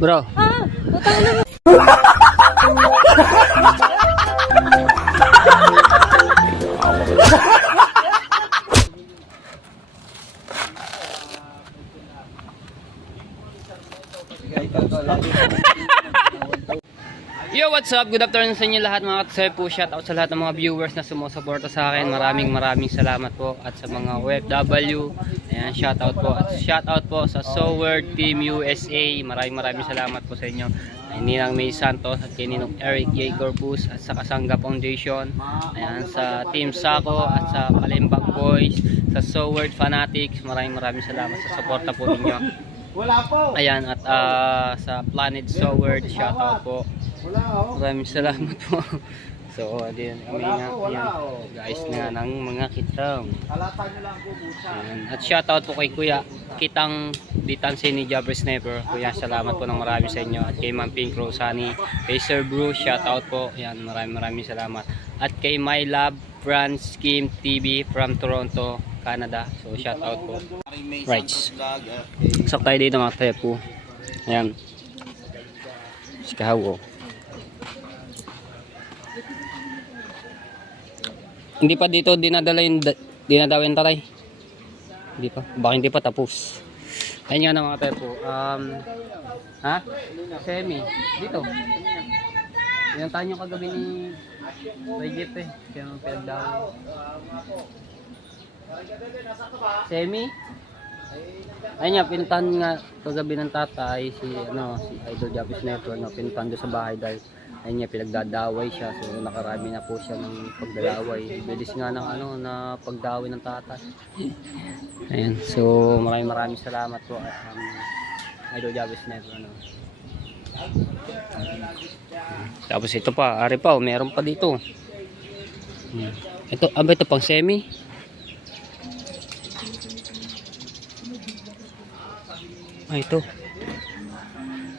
Bro. Utang na. Yo, what's up? Good afternoon sa inyo lahat mga katsay po. Shoutout sa lahat ng mga viewers na sumusuporta sa akin. Maraming salamat po. At sa mga OFW, ayan, shoutout po. At shoutout po sa SoWord Team USA. Maraming salamat po sa inyo. Ay, Ninang May Santos at kay Ninong Eric J. Corpus at sa Kasangga Foundation. Ayan, sa Team Sako at sa Kalimbang Boys, sa SoWord Fanatics. Maraming salamat sa suporta po ninyo. Wala po. Ayan, at sa Planet SoWord, shoutout po. Maraming salamat po. So, din kami nga yan, guys nga ng mga kitang. Halata nyo lang po busa. At shoutout po kay Kuya Kitang Ditansi ni Jabber Sniper. Kuya, salamat po ng marami sa inyo. At kay Ma'am Pink Rosani, kay Sir Bruce, shoutout po. Yan, maraming salamat. At kay My Love France Kim TV from Toronto, Canada. So, shoutout po. Right. So, tayo dito mga tayo po. Ayan. Sikahaw ko. Hindi pa dito dinadala yung taray. Hindi pa. Baka hindi pa tapos. Ayun nga na mga tayo po. Ha? Semi. Dito. Yan tayo yung kagabi ni Regip eh. Kaya mga pinagdaw. Semi. Ayun nga, pinuntahan nga kagabi ng tatay si Idol Jabber Sniper, no, pinuntahan doon sa bahay dahil ayun nga, pinagdadaway siya. So nakarami na po siya ng pagdadaway. Bilis nga ng na pagdaway ng tatay. Ayun, so maraming salamat po Idol Jabber Sniper, no. Tapos ito pa, ari pa, meron pa dito. Ito, ito pang semi. Ito.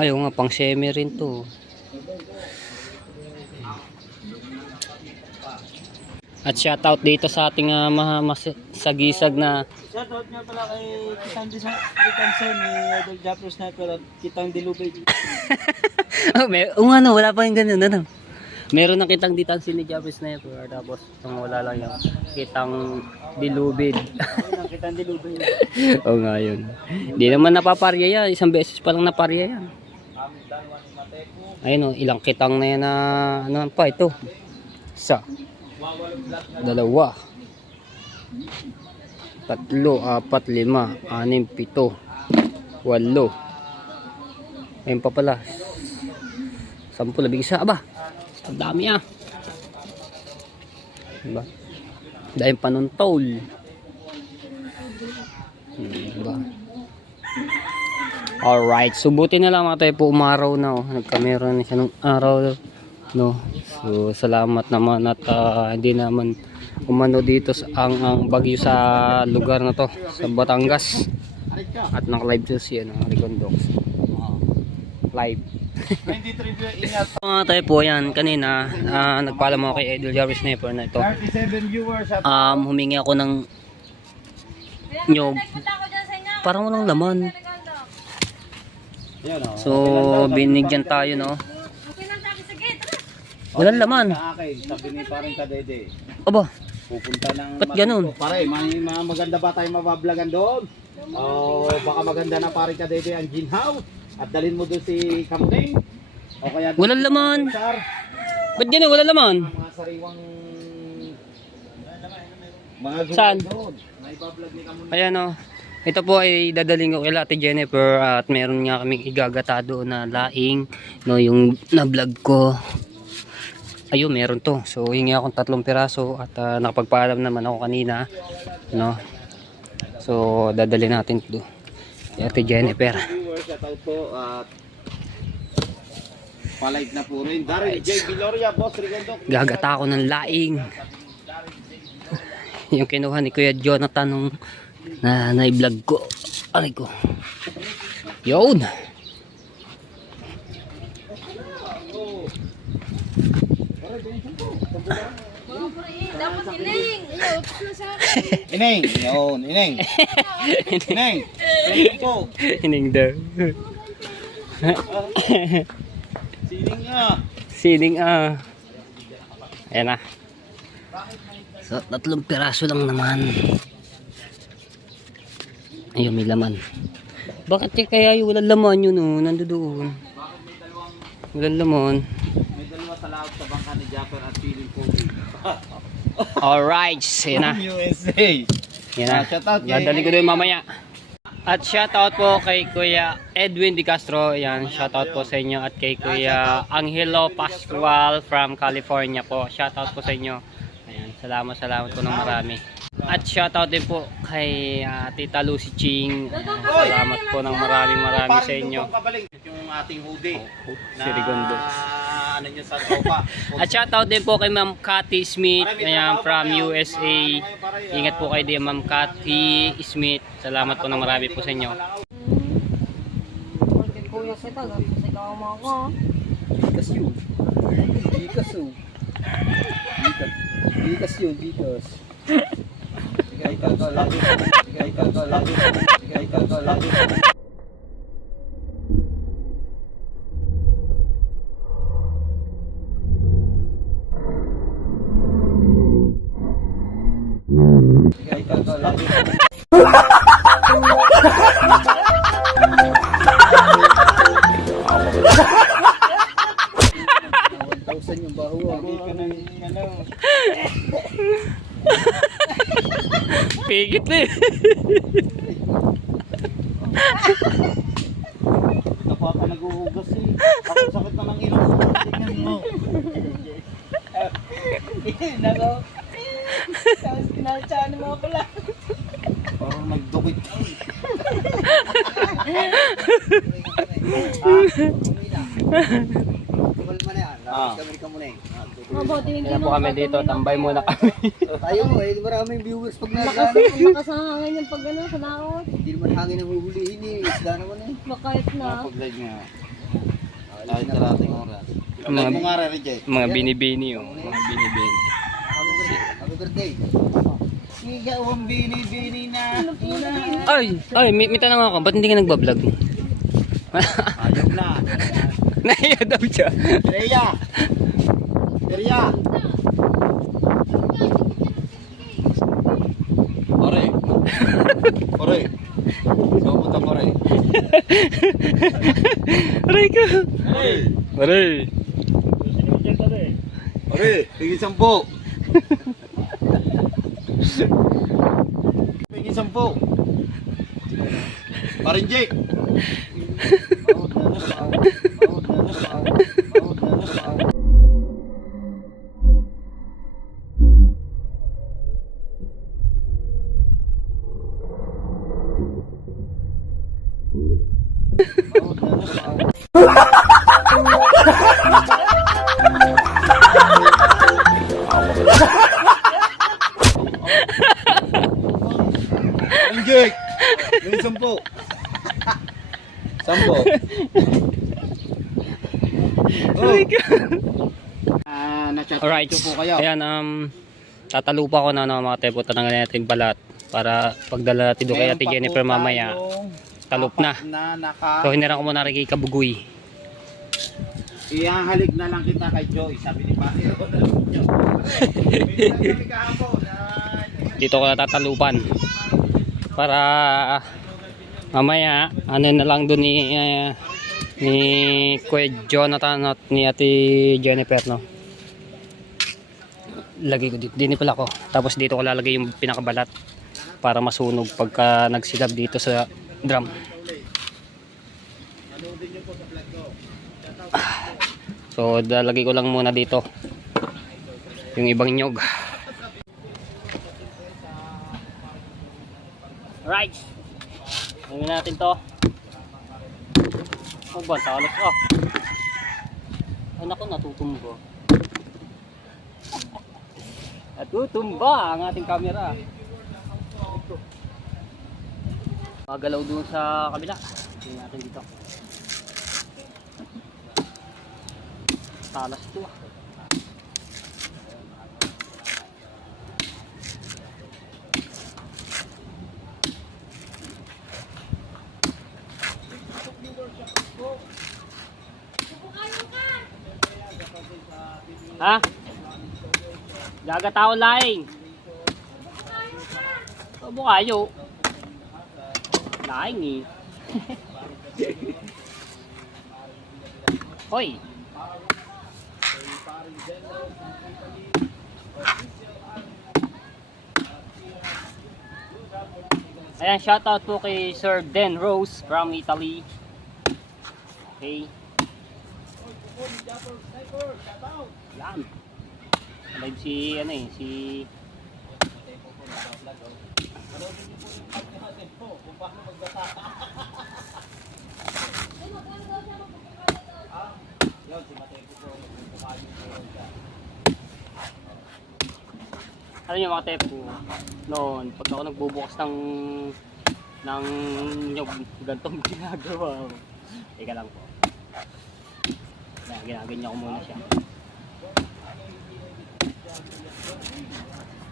Ayaw nga, pang semi rin to. At shoutout dito sa ating masagisag na Shoutout nga pala kay Kitang Ditansi ni Idol Jabber Sniper at Kitang Dilubay. wala pa yung ganun, meron na Kitang Ditansi ni Jabber Sniper, tapos wala lang yung Kitang Dilubid. Kitang Dilubay. Oo nga yun. Hindi naman napaparya yan, isang beses pa lang naparya yan. Ayun ilang kitang na yan na ano pa ito. Isa, dalawa, tatlo, apat, lima, anim, pito, walo. Ayun pa pala, 10, labing isa. Aba, ang dami diba? Dahil panuntol. Diba? Alright, subutin na lang mga tayo po, umaraw na nagkameron na siya ng araw, no. So salamat naman at hindi naman umano dito ang bagyo sa lugar na to, sa Batangas. At naka-live siya Ricondox. Live. Mga tayo po yan, kanina nagpaalam ako kay Idol Jabber Sniper na ito. 37 viewers. Humingi ako ng nyog. Parang walang laman. So binigyan tayo, no. Walang laman. Sabi ni parang Kadede. Aba, Pupunta ng ba't ganun? Pare, may mga maganda ba tayo mabablagan doon? O baka maganda na parang Kadede ang ginhaw at dalhin mo doon si Kamting. O kaya Walang laman. Ba't ganun? Walang laman. Mga sariwang mga Saan? doon. May bablog ni Kamting. Ayan o. Ito po ay dadaling ko kay Ate Jennifer at meron nga kaming igagata doon na laing, no, yung na-vlog ko. Ayun, meron to. So hingi akong 3 piraso at nakapagpaalam naman ako kanina, no. So dadali natin to kay Ate Jennifer. Shoutout po at palive na po rin. Daryl J. Viloria, Boss Rigondo. Gagata ako ng laing. Yung kinuha ni Kuya Jonathan nung na-vlog ko. Aray ko. Yun. Ineng, yun, ineng. Ineng. Po. Ining daw. Siling nga. Siling Ayan na. So, 3 piraso lang naman. Ayun, may laman. Bakit kaya yung walang laman yun, oh? Nandoon. Walang laman. May dalawa sa laot sa bangka ni Japper at siling po. Alright, ayan na. USA. Yan na. Shoutout kay- Dadali ko doon mamaya. At shoutout po kay Kuya Edwin Di Castro. Yan, shoutout po sa inyo. At kay Kuya Angelo Pascual from California po. Shoutout po sa inyo. Ayan, salamat po ng marami. At shoutout din po kay Tita Lucy Ching. Ayan, salamat po ng marami sa inyo. Yung ating hoodie. Si Rigondo. Ano nyo sa tropa. At shoutout din po kay Ma'am Cathy Smith, ayan, from USA. Ingat po kayo din, Ma'am Cathy Smith. Salamat po ng marami po sa inyo. Kuya kita, nagsigaw mo ako. Bikas yun. Bikas yun. Bikas yun, bikas. Bigay ka ka lagi. Bigay ka ka lagi. Bigay ka ka lagi. Bigay ka ka lagi. 1,000 yung baho. Pigit na eh. Kapag ka nag-uugas eh. Ako sakit na ng ilong. Tingnan mo. Nako. Tapos kinaltsaan mo ako lang. Parang nagdukit. Kumal mo na yan. Lapis kami ka muna eh. Mabuti hindi Kaya po kami dito, tambay muna kami. Tayo mo eh, maraming viewers pag Lakas nagano. lakas ang hangin yung pag ano, sa laot. Hindi naman hangin ang huhulihin eh. Isda naman eh. Makait na. Pag-live nga. Kahit karating oras. Mga- Live mo nga reject. Mga binibini oh. Mga binibini. Happy birthday. Ikaw ang bini-bini na. Ay, may tanong ako. Ba't hindi ka nagbablog? Ayaw na. Naiya daw siya. Rhea! Rhea! Pare! Pare! Kamuta pare! Aray ka. Pare! Aray. Pare! Tingin 10! Tingin 10! Parin Jake! Parin Jake! Tingin 10! 10! Aray ka. Na-chat Alright. po kayo. Ayan, tatalupa ko na mga tepo. Tanangin natin balat. Para pagdala natin doon kay Ate Jennifer mamaya. Talop na. So, hinirang ko muna rin kay Kabugoy. Ihahalik na lang kita kay Joy, sabi ni Pati. Dito ko natatalupan. Para mamaya, ano na lang doon ni Kuya Jonathan at ni Ate Jennifer, no? Lagay ko dito. Dini pala ko. Tapos dito ko lalagay yung pinakabalat para masunog pagka nagsilab dito sa drum. So, lalagay ko lang muna dito yung ibang nyog. Right. Gawin natin to. Oh, ba, talas. Oh. Ay, naku, natutumbo. Natutumba ang ating camera. Magalaw doon sa kabila. Tingnan natin dito. Talas ito ah. Ha? Gaga tao laing. Abo kayo. Laing eh. Hoy. Ayan, shoutout po kay Sir Den Rose from Italy. Okay. Yan. Live si ano eh, si ano yung mga tepo noon pag ako nagbubukas ng nyog gantong ginagawa ko. Teka lang po. Ginaganyan ko muna siya.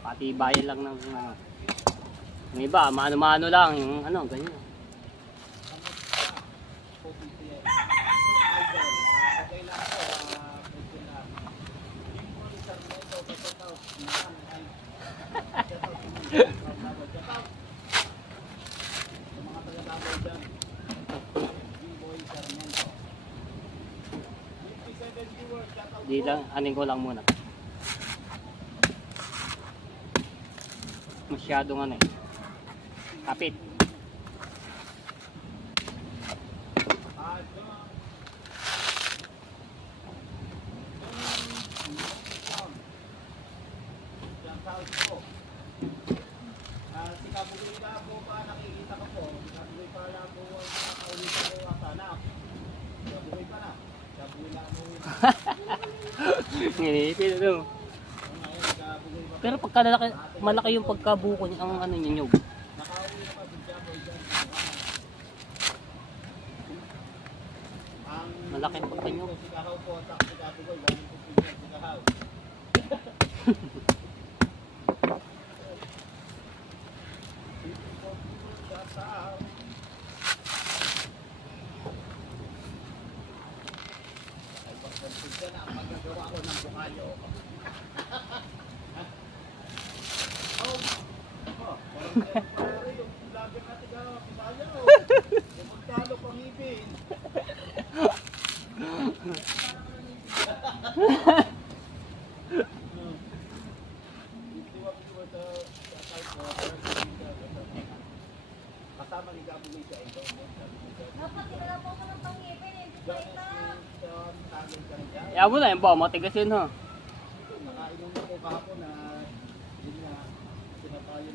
Pati bayan lang ng ano. Yung iba, mano-mano lang yung ano, ganyan. Di lang, anin ko lang muna. Masyadong ano eh. Kapit. Nginipin ano. Pero pagka malaki yung pagkabuko niya, ang ano niya nyug. Malaki ang pagkanyog. Kaya mo na yung bawa, matigasin ha.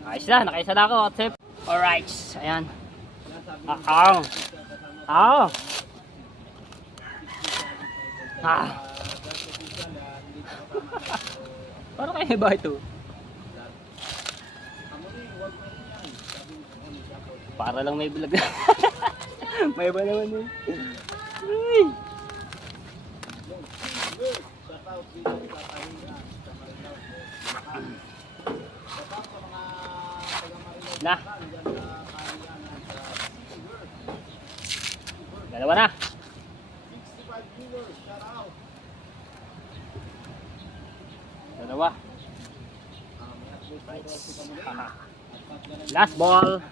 Ayos na, nakaisa na ako. Alright, ayan. Parang kayo ba ito? Para lang may vlog. May iba naman yun. Uy! Na. Dalawa na. Dalawa. Right. Last ball.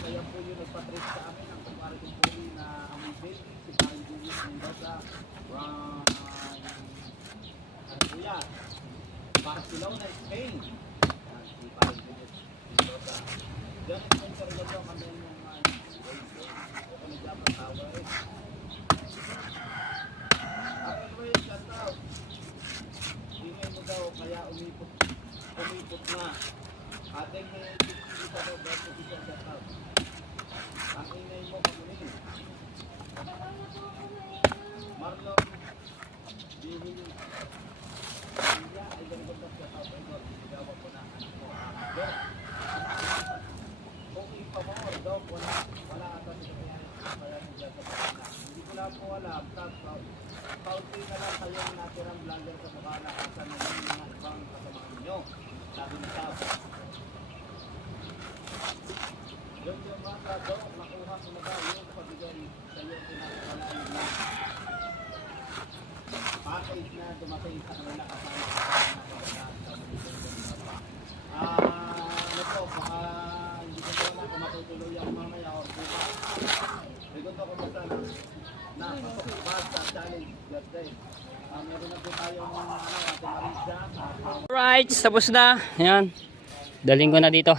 Kaya po yung nagpatrip sa amin ang comparative puli na amoy baby, si Paring Julius Mendoza from Kuya, Barcelona, Spain. Si Paring Julius Mendoza. Diyan ang sponsor nyo kami yung Japan Tower. Anyway, shout out. Ingay mo daw, kaya umipot na. Ating may kita daw, best official shout out. Ang ingay mo kamunin. Marlon Bihili. Iya ay ganito sa shout out. Gawa ko na ano ko. Kung ipamor daw, wala ata sa kanya. Kaya niya sa pagkana. Hindi ko lang po alam. kaunti na lang kayong natirang vlogger sa Bukala kasa na yung mga ibang kasamahan nyo. Sabi ni Tab. Yung mga daw, nakuha ko na ba yung pabigay sa iyo pinakapalagay na package na dumating sa kanila kasama ano po, baka hindi ko na kung matutuloy ang mamaya o bukas. Segundo ko basta na pasok sa challenge that day. Meron na po tayong Ate Marisa. Alright, tapos na. Ayan. Daling ko na dito.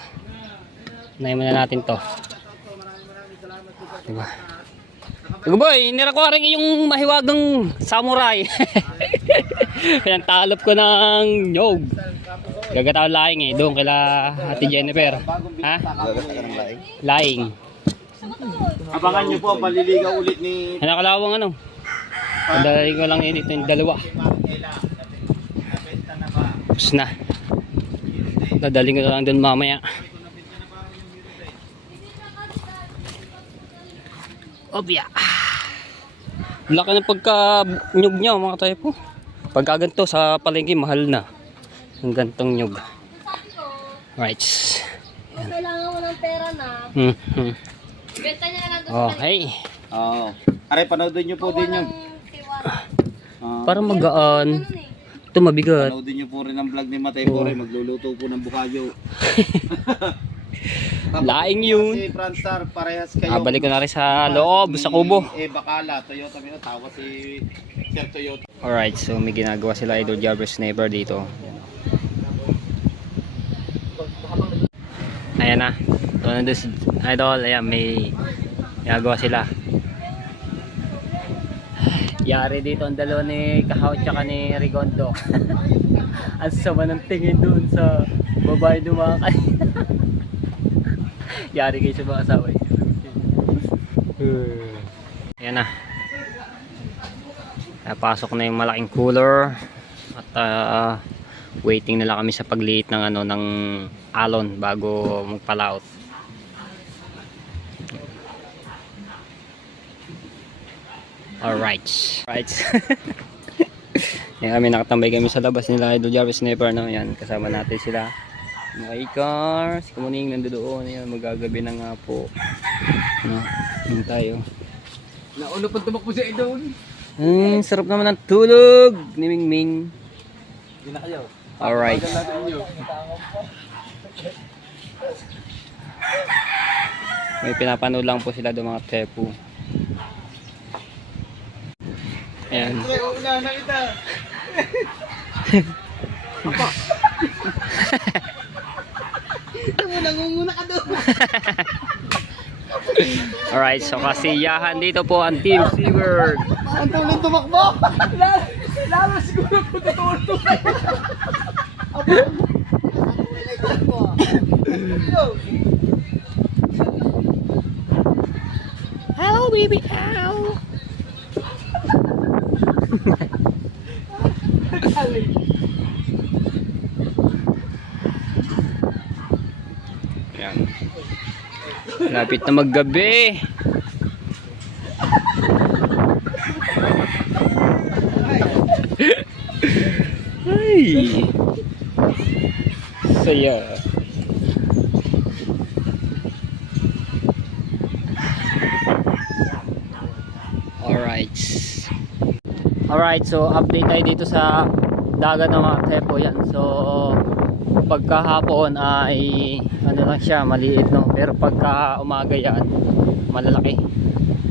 Unahin muna natin to. Diba? Sige boy, nira ko rin yung mahiwagang samurai. Ayan, talop ko ng nyog. Gagataw laing eh, doon kila Ate Jennifer. Ha? Laing. Abangan nyo po ang paliligaw ulit ni Nakalawang ano. Dali ko lang dito yung dalawa. Tapos na. Dadaling ko lang doon mamaya. Obya. Laki ng pagka-nyug niya mga tayo po. Pagka ganito sa palengke mahal na. Ang gantong nyug. Right. Kailangan mo ng pera na. Benta niya lang doon. Oh, hey. Oo. Aray, panoodin nyo po din yung Parang magaan. Ito mabigat. panoodin nyo po rin ang vlog ni Matay Pore. Magluluto po ng bukayo. Laing yun. Si Franstar, parehas kayo. Balik ko na rin sa loob, sa kubo. Bakala, Toyota mo tawa si Sir Toyota. Alright, so may ginagawa sila Idol Jarvis Sniper dito. Ayan na. So nandun si Idol, ayan may ginagawa sila. Yari dito ang dalawa ni Kahaw tsaka ni Rigondo. Ang sama ng tingin doon sa babae dumakay. Yari kayo sa mga asawa. Ayan na. Napasok na yung malaking cooler. At waiting na lang kami sa pagliit ng ano ng alon bago magpalaot. Alright. Right. Yan kami nakatambay kami sa labas nila Idol Jarvis Sniper no. Yan kasama natin sila. Mga ikar, si Kumuning nandoon. Ayan magagabi na nga po. No, yun tayo. Naulo pa tumakbo si Idol. Sarap naman ng tulog ni Mingming. Hindi na kayo. Alright. May pinapanood lang po sila doon mga tepu. Ayan. Una na kita. Nangunguna ka doon. Alright, so kasiyahan dito po ang Team Seaward. Ang tuloy tumakbo. Lalo siguro kung tutulog. Hello baby, hello. Yan. Lapit na maggabi. Ay. Saya. Alright, so update tayo dito sa dagat ng mga tepo yan. So pagkahapon ay ano lang siya, maliit no. Pero pagka umaga yan, malalaki.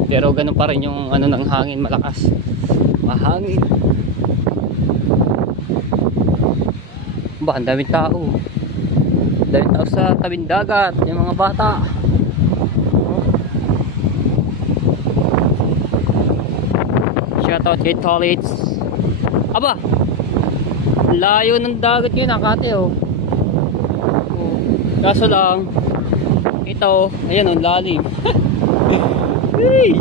Pero ganun pa rin yung ano ng hangin, malakas. Mahangin. Ba, ang daming tao. Daming tao sa tabing dagat, yung mga bata. Shoutout kay Tolits. Aba, layo ng dagat yun nakate oh. Kaso lang ito, ayan oh, lalim. Hey!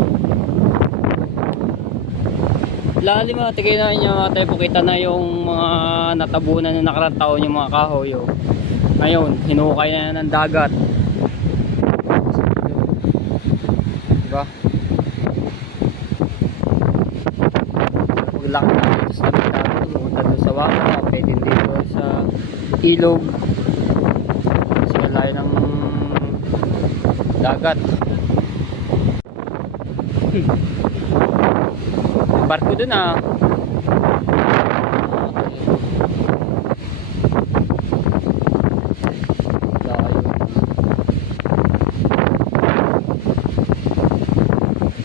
Lalim ah, tigay na nyo mga tepo, kita na yung mga natabunan na nakarang taon yung mga kahoy oh. Ngayon, hinukay na ng dagat. Diba? paglaki na dito sa tabi namin, pumunta doon sa Waka, pwede dito sa ilog. Kasi malayo ng dagat. Yung barko doon ah.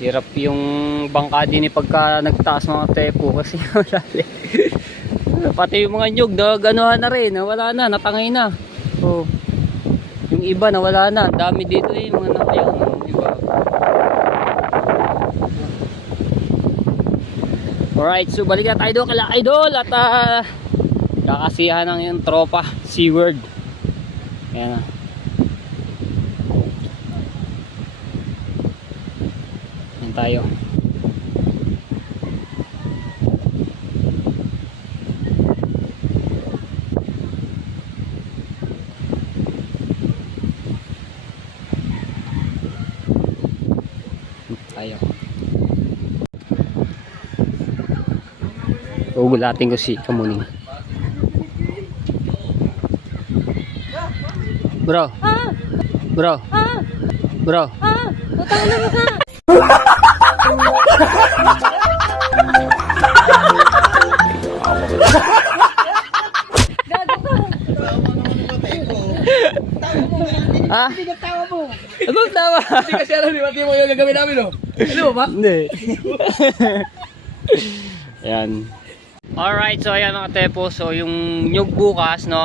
Hirap yung bangka din pagka nagtaas mga tepo kasi malalim. Pati yung mga nyug na ganuhan na rin, nawala na, natangay na. So, yung iba nawala na, dami dito yung mga nakayaw, yung iba. Alright, so balik na tayo doon kala idol at kakasiyahan ng yung tropa SeaWorld. Ayan na. Tayo. Tayo. Ugulatin ko si Kamuning. Bro. Bro. Bro. Utang na mo ka. Ha? Hindi ka tawa mo. Ano tawa? Hindi kasi alam ni Mati mo yung gagawin namin, no? Ano mo ba? Hindi. Ayan. Alright, so ayan mga tepo. So yung nyug bukas, no,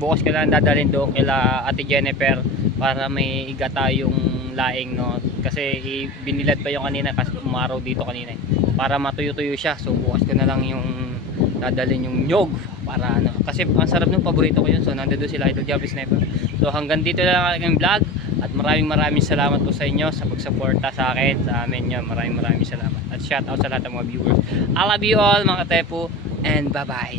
bukas ko lang dadalhin doon kila Ate Jennifer para may igata yung laing, no. Kasi binilad pa yung kanina kasi umaraw dito kanina para matuyo-tuyo siya. So bukas ko na lang yung dadalhin yung nyug para ano. Kasi ang sarap ng paborito ko yun. So nandoon sila Idol Jobby Sniper. So hanggang dito na lang ang aking vlog. At maraming salamat po sa inyo sa pagsuporta sa akin, sa amin yun. Maraming salamat. At shout out sa lahat ng mga viewers. I love you all mga tepo and bye bye.